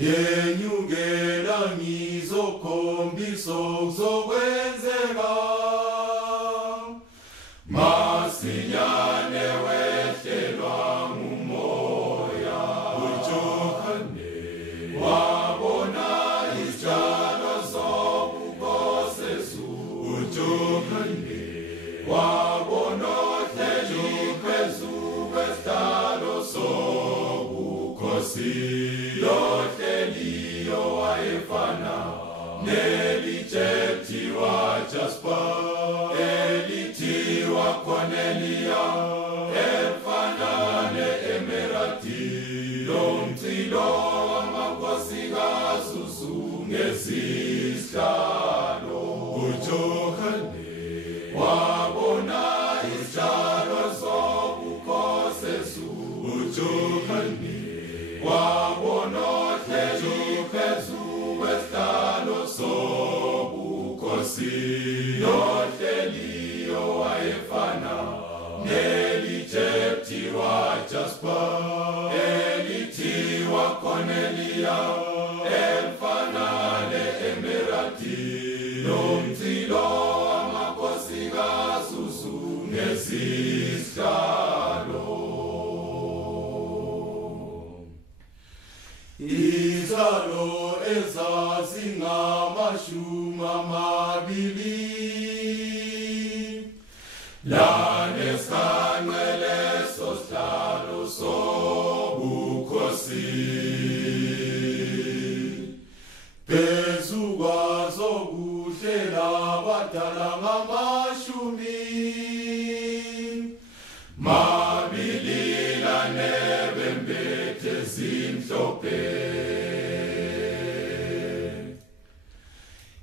yenyukela ngizokhombisa okuzokwenzeka masinyane wehlelwa ngumoya uJohane wabona izitshalo zobukhosi uJohane wabona phezu kwesihlalo sobukhosi lohleliyo wayefana nelijektiwa Jasper elithiwa Cornelia efana ne-emeraldi lomthilo wamakhosikazi ngesihlalo uJohane wabona izitshalo zobukhosi uJohane wabona phezu kwesihlalo sobukhosi lohleliyo wayefana nelijektiwa Jasper elithiwa Cornelia efana ne-emeraldi lomthilo wamakhosikazi ngesihlalo izitshalo ezazingamashumi 20 lanesanqele sosihlalo sobukhosi phezu kwazo kuhlela abadala ngamashumi 20 lanebembethe zimhlophe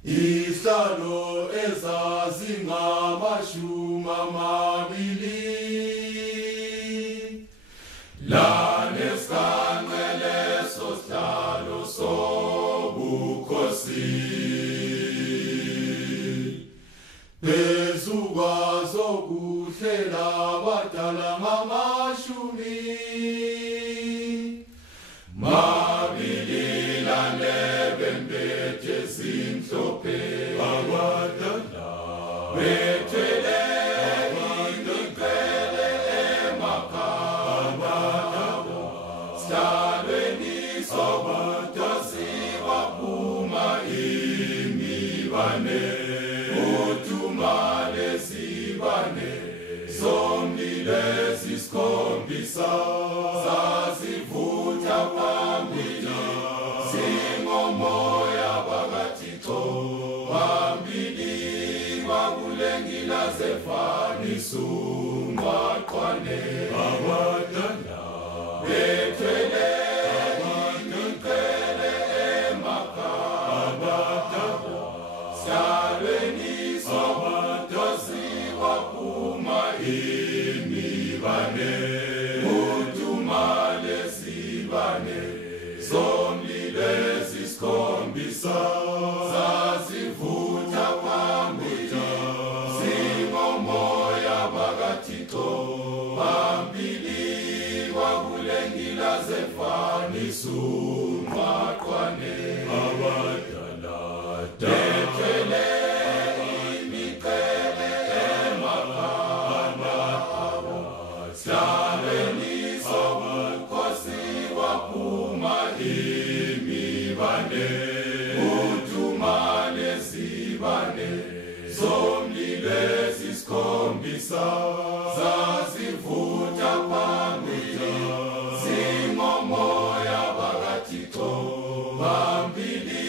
izihlalo ezazingamashumi 20 lanesanqele sosihlalo sobukhosi phezu kwazo kuhlela abadala ngamashumi 20 lanebembethe zimhlophe abadala bethwele imiqhele emakhanda sihlalweni sobukhosi baphuma imibane uthumale zibane somlilo ezisikhombisa zazivutha phambili zingomoya bakaThixo phambili kwakulengilazi efanisa ungqwaqwane abadala bethwele imiqhele emakhanda sihlalweni sobukhosi baphuma imibane uthumale zibane somlilo ezisikhombisa zazivutha phambili zingomoya bakaThixo phambili kwakulengilazi efanisa ungqwaqwane abadala bethwele imiqhele emakhanda sihlalweni sobukhosi baphuma imibane uthumale zibane somlilo ezisikhombisa zazivutha phambili zingomoya bakaThixo phambili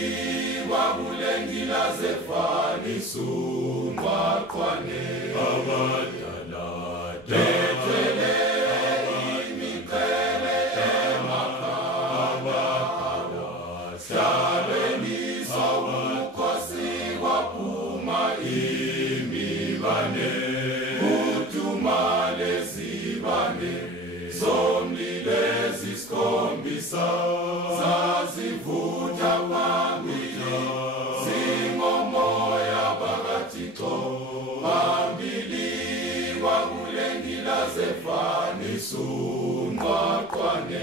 kwakulengilazi efanisa ungqwaqwane abadala bethwele imiqhele emakhanda sihlalweni sobukhosi baphuma imibane uthumale zibane somlilo ezisikhombisa zazivutha phambili zingomoya bakaThixo phambili kwakulengilazi efanisa ungqwaqwane